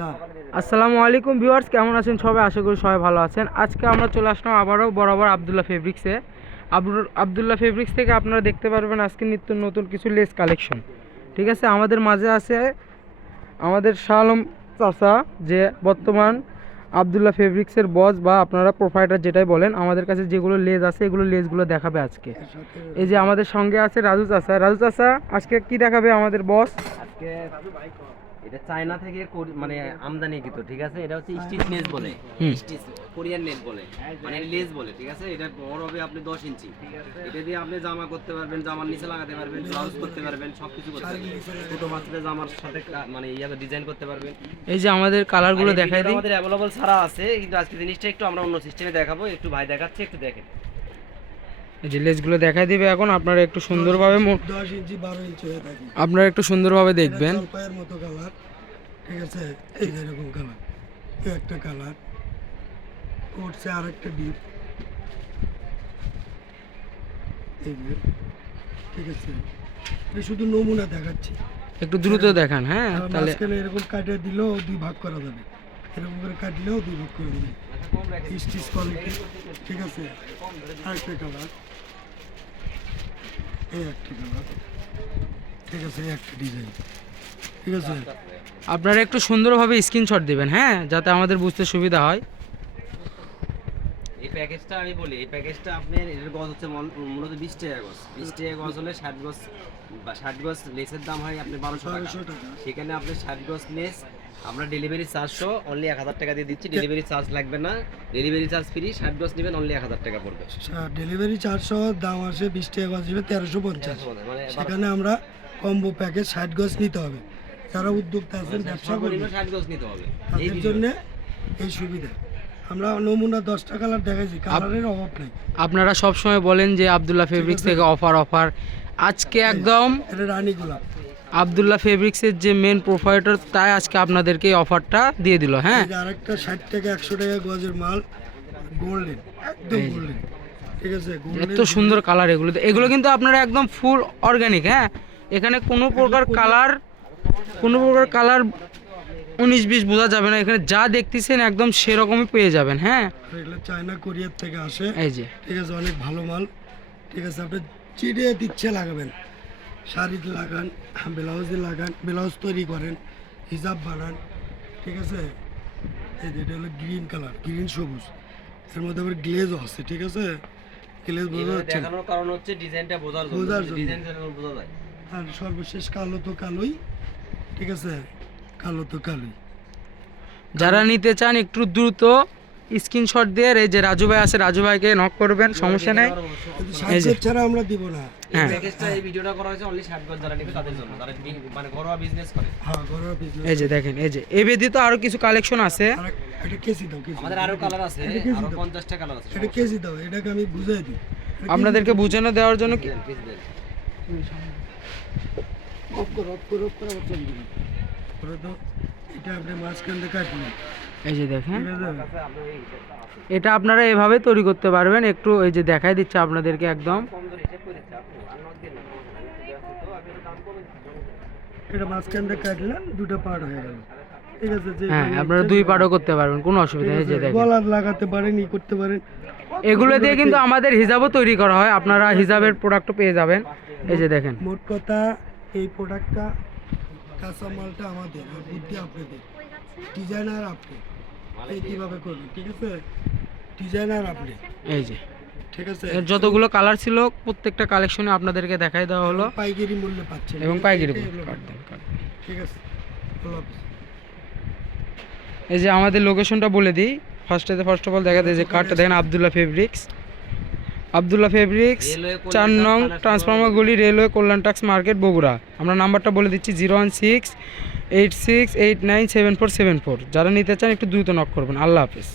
না। আসসালামু আলাইকুম ভিউয়ার্স, কেমন আছেন সবাই? আশা করি সবাই ভালো আছেন। আজকে আমরা চলে আসলাম আবারও বরাবর আবদুল্লাহ ফেব্রিক্সে। আবদুল্লাহ ফেব্রিক্স থেকে আপনারা দেখতে পারবেন আজকে নিত্য নতুন কিছু লেস কালেকশন। ঠিক আছে, আমাদের মাঝে আছে আমাদের শাহ আলম চাচা, যে বর্তমান আবদুল্লাহ ফেব্রিক্সের বস বা আপনারা প্রোপাইটার যেটাই বলেন। আমাদের কাছে যেগুলো লেজ আছে এগুলো লেজগুলো দেখাবে আজকে। এই যে আমাদের সঙ্গে আছে রাজু চাচা। রাজু চাচা আজকে কি দেখাবে আমাদের বস? আজকে এটা চায়না থেকে মানে আমদানিকৃত, ঠিক আছে। এটা হচ্ছে স্টিচ নেস বলে, স্টিচ কোরিয়ান নেস বলে, মানে লেস বলে, ঠিক আছে। এটা বড় হবে আপনি 10 ইঞ্চি। এটা দিয়ে আপনি জামা করতে পারবেন, জামার নিচে লাগাতে পারবেন, ব্লাউজ করতে পারবেন, সবকিছু করতে পারবেন। ছোট বাচ্চাদের জামার সাথে মানে ইয়াকে ডিজাইন করতে পারবেন। এই যে আমাদের কালারগুলো দেখাই দিই। আমাদের অ্যাভেলেবল ছাড়া আছে, কিন্তু আজকে জিনিসটা একটু আমরা অন্য সিস্টেমে দেখাবো। একটু ভাই দেখাচ্ছে, একটু দেখেন। এই যে লেসগুলো দেখাই দিবে এখন। আপনারা একটু সুন্দরভাবে 10 ইঞ্চি 12 ইঞ্চি হয়ে থাকে। আপনারা একটু সুন্দরভাবে দেখবেন। জলপাইয়ের মতো কালার, ঠিক আছে। এই যে এরকম কালার, এই একটা কালার উঠছে, আর একটা ডিপ, এই যে, ঠিক আছে। এই শুধু নমুনা দেখাচ্ছি, একটু দ্রুত দেখান। হ্যাঁ, তাহলে মাঝখানে এরকম কাটে দিলেও 2 ভাগ করা যাবে, এরকম করে কাটলেও 2 ভাগ করা যাবে। স্টিচ কোয়ালিটি, ঠিক আছে। আরেকটা কালার, এই একটা কালার, ঠিক আছে। এই একটা ডিজাইন, ঠিক আছে। আপনারা একটু সুন্দরভাবে স্ক্রিনশট দিবেন, হ্যাঁ, যাতে আমাদের বুঝতে সুবিধা হয়। এই প্যাকেজটা আমি বলি, এই প্যাকেজটা আপনার এর গজ হচ্ছে মূলত 20 টাকা গজ। 20 টাকা গজ হলে 60 গজ বা 60 গজ লেসের দাম হয় আপনি 1200 টাকা। সেখানে আপনি 60 গজ লেস আমরা ডেলিভারি চার্জও অনলি 1000 টাকা দিয়ে দিচ্ছি। ডেলিভারি চার্জ লাগবে না, ডেলিভারি চার্জ ফ্রি। 60 গজ নেবেন অনলি 1000 টাকা পড়বে। ডেলিভারি চার্জ দাম আসে 20 টাকা গজ হিসেবে 1350। সেখানে আমরা কম্বো প্যাকেজ 60 গজ নিতে হবে। যারা উদ্যোক্তা আছেন, ব্যবসা করেন, 60 গজ নিতে হবে। তাদের জন্য এই সুবিধা। আমরা নমুনা 10টা কালার দেখাইছি, কালারের অভাব নেই। আপনারা সব সময় বলেন যে আবদুল্লাহ ফেব্রিক্স থেকে অফার। আজকে একদম এটা রানী গোলাপ, আবদুল্লাহ ফেব্রিক্সের যে মেন প্রোপাইটার, তাই আজকে আপনাদেরকে এই অফারটা দিয়ে দিল। হ্যাঁ, আরেকটা 60 টাকা 100 টাকা গজের মাল, গোল্ডেন, একদম গোল্ডেন, ঠিক আছে। এত সুন্দর কালার এগুলো কিন্তু আপনারা একদম ফুল অর্গানিক। হ্যাঁ, এখানে কোনো প্রকার কালার 19-20 বোঝা যাবে না। এখানে যা দেখতেছেন একদম সেরকমই পেয়ে যাবেন। হ্যাঁ, এগুলো চায়না কোরিয়ার থেকে আসে, এই যে, ঠিক আছে। অনেক ভালো মাল, ঠিক আছে। আপনি চিড়িয়ে দিচ্ছে লাগাবেন, শাড়িতে লাগান, ব্লাউজে লাগান, ব্লাউজ তৈরি করেন, হিজাব বানান, ঠিক আছে। এই যে এটা হলো গ্রিন কালার, গ্রিন সবুজ, এর মধ্যে আবার গ্লেজও আছে, ঠিক আছে। গ্লেজ বোঝা যাচ্ছে না, দেখানোর কারণ হচ্ছে ডিজাইনটা বোঝার জন্য। ডিজাইন বোঝা যায়। আর সর্বশেষ কালো তো কালোই, ঠিক আছে। কালো তো কালোই। যারা নিতে চান একটু দ্রুত স্ক্রিনশট দিয়ে, এই যে রাজু ভাই আছে, রাজু ভাইকে নক করবেন, সমস্যা নেই। এই যে ছাড়া আমরা দিব না। হ্যাঁ, এই প্যাকেজটা, এই ভিডিওটা করা হয়েছে অনলি 60 গজ যারা নেবে তাদের জন্য, যারা মানে ঘরোয়া বিজনেস করে। হ্যাঁ, ঘরোয়া বিজনেস। এই যে দেখেন, এই যে এই ব্যতীত আরো কিছু কালেকশন আছে। আর এটা কেজি দাও, কেজি। আমাদের আরো কালার আছে, আরো 50টা কালার আছে। এটা কেজি দাও, এটাকে আমি বুঝাই দিই। আপনাদেরকে বুঝানো দেওয়ার জন্য কি অফ করো, অফ করো, অফ করো, আবার চালু করো। করে দাও। এটা আপনি মাঝখান থেকে কাটবেন, এই যে দেখেন, ঠিক আছে। এটা আপনারা এভাবে তৈরি করতে পারবেন। একটু এই যে দেখাই দিচ্ছে আপনাদেরকে একদম। এটা মাঝখান থেকে কাটলেন, দুটো পার্ট হয়ে গেল, ঠিক আছে। যে হ্যাঁ, আপনারা 2 পার্টও করতে পারবেন, কোনো অসুবিধা নেই। এই যে দেখেন, গলার লাগাতে পারেন, ই করতে পারেন। এগুলো দিয়ে কিন্তু আমাদের হিজাবও তৈরি করা হয়। আপনারা হিজাবের প্রোডাক্টও পেয়ে যাবেন। এই যে দেখেন, মোট কথা, এই প্রোডাক্টটা, কাঁচা মালটা আমাদের, আর বুদ্ধি আপনাদের, ডিজাইনার আপনি। এই কিভাবে করবেন, ঠিক আছে। ডিজাইনার আপনি, এই যে, ঠিক আছে। এর যতগুলো কালার ছিল প্রত্যেকটা কালেকশনে আপনাদেরকে দেখাই দেওয়া হলো, পাইকারি মূল্যে পাচ্ছেন, এবং পাইকারি ঠিক কাটবেন। আছে। আল্লাহ হাফেজ। এই যে আমাদের লোকেশনটা বলে দিই। ফার্স্ট অফ অল দেখা যায় যে কার্ডটা দেখেন, আবদুল্লাহ ফেব্রিক্স 4 নং ট্রান্সফর্মার গলি, রেলওয়ে কল্যাণ টাক্স মার্কেট, বগুড়া। আমরা নাম্বারটা বলে দিচ্ছি 01686897474। যারা নিতে চান একটু দ্রুত নক করবেন। আল্লাহ হাফেজ।